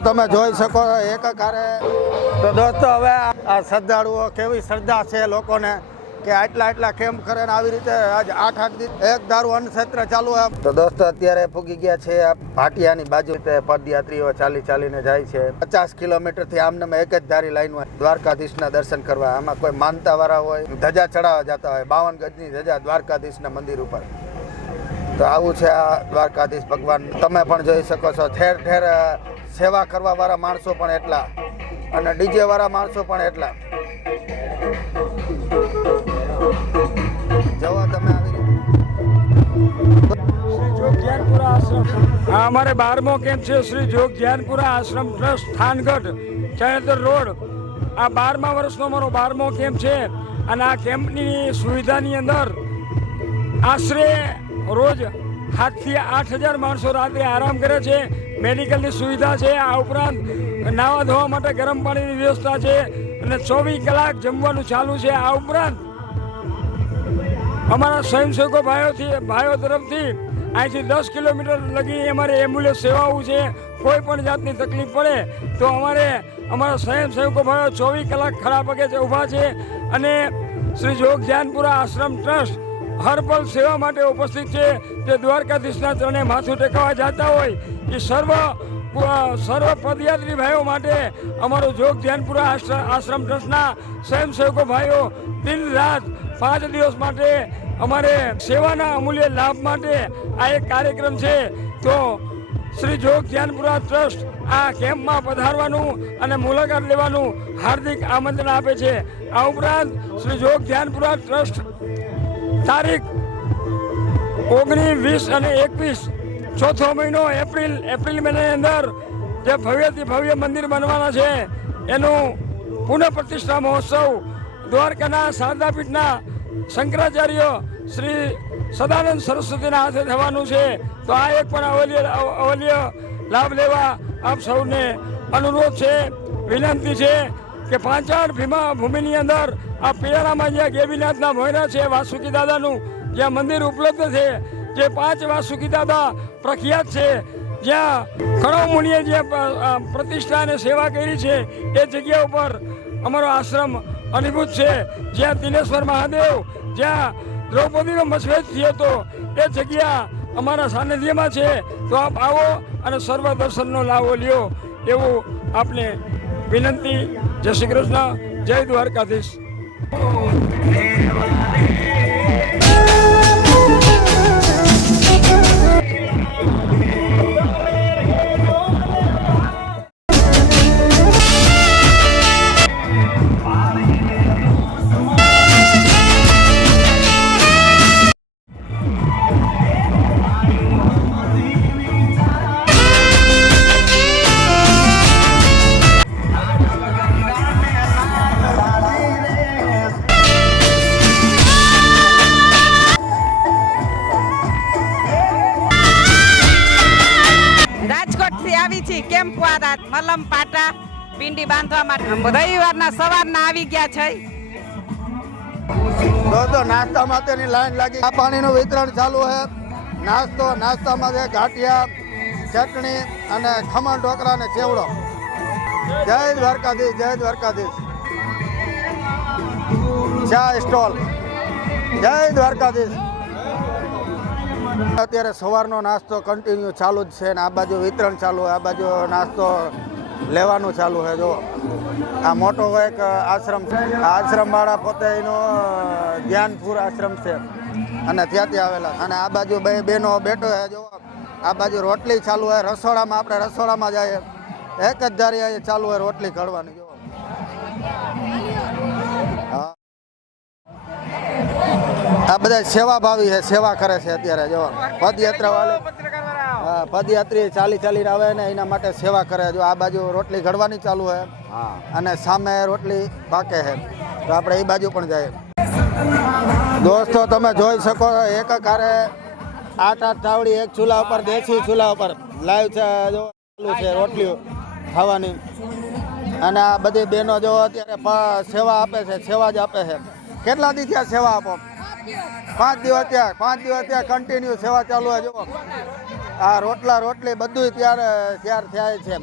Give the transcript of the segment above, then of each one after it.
દોસ્તો તમે જોઈ શકો એકાકારે તો દોસ્તો હવે આ શ્રદ્ધાળુઓ કેવી શ્રદ્ધા છે લોકોને કે આટલા કેમ્પ કરે ને આવી રીતે આજ 8 દિવસ એક ધારું અન્નક્ષેત્ર ચાલુ છે. તો દોસ્તો અત્યારે પૂગી ગયા છે આ ભાટિયાની બાજુ પદયાત્રીઓ ચાલીને જાય છે 50 કિલોમીટરથી આમને એક જ ધારી લાઈનમાં દ્વારકાધીશના દર્શન કરવા. આમાં કોઈ માનતા વાળા હોય ધજા ચડાવવા જતા હોય 52 ગજની ધજા દ્વારકાધીશના મંદિર ઉપર. તો આવું છે આ દ્વારકાધીશ ભગવાન. તમે પણ જોઈ શકો છો ઠેર ઠેર સેવા કરવા વાળા માણસો પણ એટલા અને ડીજે વાળા માણસો પણ એટલા. જવા તમે આવી શ્રી જોગ જ્ઞાનપુરા આશ્રમ. આ અમારે 12મો કેમ્પ છે શ્રી જોગ જ્ઞાનપુરા આશ્રમ ટ્રસ્ટ થાનગઢ ચણેતર રોડ. આ 12મા વર્ષનો અમારો 12મો કેમ્પ છે અને આ કેમ્પની સુવિધાની અંદર આશરે રોજ 7 થી 8,000 માણસો રાત્રે આરામ કરે છે. મેડિકલની સુવિધા છે. આ ઉપરાંત નાવા ધોવા માટે ગરમ પાણીની વ્યવસ્થા છે અને 24 કલાક જમવાનું ચાલુ છે. આ ઉપરાંત અમારા સ્વયંસેવકો ભાઈઓ તરફથી અહીંથી 10 કિલોમીટર લગી અમારે એમ્બ્યુલન્સ સેવાઓ છે. કોઈ પણ જાતની તકલીફ પડે તો અમારા સ્વયંસેવકો ભાઈઓ 24 કલાક ખરા પગે છે ઊભા છે. અને શ્રી જોગ જ્ઞાનપુરા આશ્રમ ટ્રસ્ટ હરપલ સેવા માટે ઉપસ્થિત છે. જે દ્વારકાધીશના ચરણે માથું ટેકવવા જતા હોય એ સર્વ પદયાત્રી ભાઈઓ માટે અમારું જોગ જ્ઞાનપુરા આશ્રમ ટ્રસ્ટના સ્વયંસેવકો ભાઈઓ દિન રાત 5 દિવસ માટે અમારે સેવાના અમૂલ્ય લાભ માટે આ એક કાર્યક્રમ છે. તો શ્રી જોગ જ્ઞાનપુરા ટ્રસ્ટ આ કેમ્પમાં પધારવાનું અને મુલાકાત લેવાનું હાર્દિક આમંત્રણ આપે છે. આ ઉપરાંત શ્રી જોગ જ્ઞાનપુરા ટ્રસ્ટ તારીખ 19, 20 અને 21 ચોથો મહિનો એપ્રિલ મહિનાની અંદર જે ભવ્યથી ભવ્ય મંદિર બનવાના છે એનું પુનઃ પ્રતિષ્ઠા મહોત્સવ દ્વારકાના શારદાપીઠના શંકરાચાર્ય શ્રી સદાનંદ સરસ્વતીના હાથે થવાનું છે. તો આ એક પણ અવલ્ય લાભ લેવા આપ સૌને અનુરોધ છે, વિનંતી છે કે પાંચાળ ભૂમિની અંદર આ પિયારામાં જ્યાં ગેવીનાથના ભોયરા છે વાસુકી દાદાનું જ્યાં મંદિર ઉપલબ્ધ છે, જે 5 વાસુકી દાદા પ્રખ્યાત છે, જ્યાં કણવ મુનિએ જે પ્રતિષ્ઠા અને સેવા કરી છે એ જગ્યા ઉપર અમારો આશ્રમ અનુભૂત છે. જ્યાં દિનેશ્વર મહાદેવ, જ્યાં દ્રૌપદીનો મસવેદ થયો હતો એ જગ્યા અમારા સાનિધ્યમાં છે. તો આપ આવો અને સર્વ દર્શનનો લાવો લ્યો એવું આપને વિનંતી. જય શ્રી કૃષ્ણ, જય દ્વારકાધીશ. મલમ પાટા પિંડી બાંધવા માટે રવિવારના સવારના આવી ગયા છે. દોસ્તો નાસ્તા માટેની લાઈન લાગી. આ પાણીનું વિતરણ ચાલુ છે. નાસ્તામાં છે ગાંઠિયા, ચટણી અને ખમણ ઢોકળા અને ચેવડો. જય દ્વારકાધીશ, જય દ્વારકાધીશ. ચા સ્ટોલ, જય દ્વારકાધીશ. અત્યારે સવારનો નાસ્તો કન્ટિન્યુ ચાલુ જ છે ને આ બાજુ વિતરણ ચાલુ છે, આ બાજુ નાસ્તો લેવાનું ચાલુ છે. જો આ મોટો એક આશ્રમ છે. આ આશ્રમવાળા પોતે એનો જ્ઞાનપુર આશ્રમ છે અને ત્યાંથી આવેલા. અને આ બાજુ બે બહેનો બેઠો છે. જો આ બાજુ રોટલી ચાલુ હોય રસોડામાં. આપણે રસોડામાં જઈએ એક જ ધારી અહીંયા ચાલુ હોય રોટલી ઘડવાની. જો હા, આ બધા સેવાભાવી છે, સેવા કરે છે અત્યારે. જો પદયાત્રા વાળા, હા, પદયાત્રી ચાલી આવે ને એના માટે સેવા કરે. જો આ બાજુ રોટલી ઘડવાની ચાલુ છે અને સામે રોટલી પાકે છે. તો આપણે એ બાજુ પણ જઈએ. દોસ્તો તમે જોઈ શકો એકાકારે 8 તાવડી એક ચૂલા ઉપર, દેશી ચૂલા ઉપર લાઈવ છે. જો ચાલુ છે રોટલીઓ ખાવાની. અને આ બધી બહેનો જો અત્યારે સેવા આપે છે, સેવા જ આપે છે. કેટલા દી ત્યાં સેવા આપો? 5 દિવસ ત્યાં કન્ટિન્યુ સેવા ચાલુ હોય. જો આ રોટલી બધું તૈયાર થાય છે.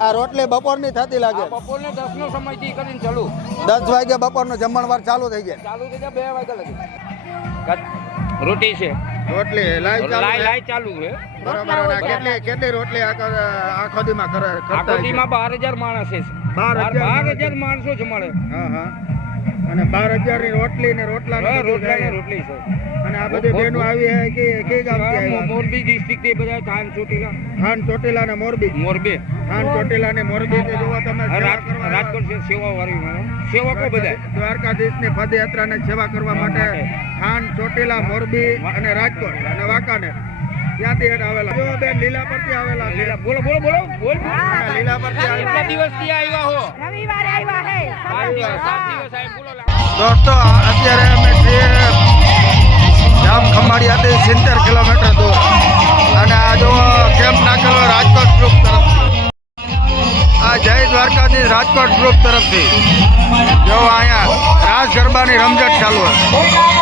આ રોટલી બપોરની થતી લાગે બપોરને 10 નો સમયથી કરીને ચાલુ 10 વાગે બપોરનો જમણવાર ચાલુ થઈ જાય ચાલુ થઈ જાય 2 વાગ્યા લગી રોટી છે રોટલી લાઈવ ચાલુ છે. લાઈ ચાલુ છે બરાબર અને કેટલી રોટલી આખો દીમાં કરતા આકોટીમાં 12000 માણસ છે 12000 માણસો જમાડે હા હા અને 12000 ની રોટલી ને રોટલા ને બધું રોટલા થાય. રોટલી છે અને આ બધી બહેનો આવી હે કે ગામથી આવ્યા મોરબી ડિસ્ટ્રિક્ટ એ બધા ધાન ચોટીલા ખાન ચોટીલા ને મોરબી મોરબી ખાન ચોટીલા ને મોરબી થી જોવો તમે સેવા કરવા રાજકોટ છે સેવા વાળી સેવકો બધા દ્વારકાધીશ ની પદયાત્રા ને સેવા કરવા માટે ખાન ચોટીલા મોરબી અને રાજકોટ અને વાંકાનેર ત્યાંથી હેઠ આવેલા જો બેન લીલા પરથી આવેલા છે. બોલો બોલો બોલો બોલ અને લીલા પરથી કેટલા આવેલા દિવસથી આવ્યા હો રવિવારે આવ્યા હે 7 દિવસ સાહેબ બોલો દોસ્તો અત્યારે અમે છીએ જામ ખંભાળિયાથી 70 કિલોમીટર દૂર અને આ જો કેમ્પ નાખેલો રાજકોટ ગ્રુપ તરફથી આ જય દ્વારકાધીશ રાજકોટ ગ્રુપ તરફથી જો અહીંયા રાસ ગરબાની રમઝટ ચાલુ હોય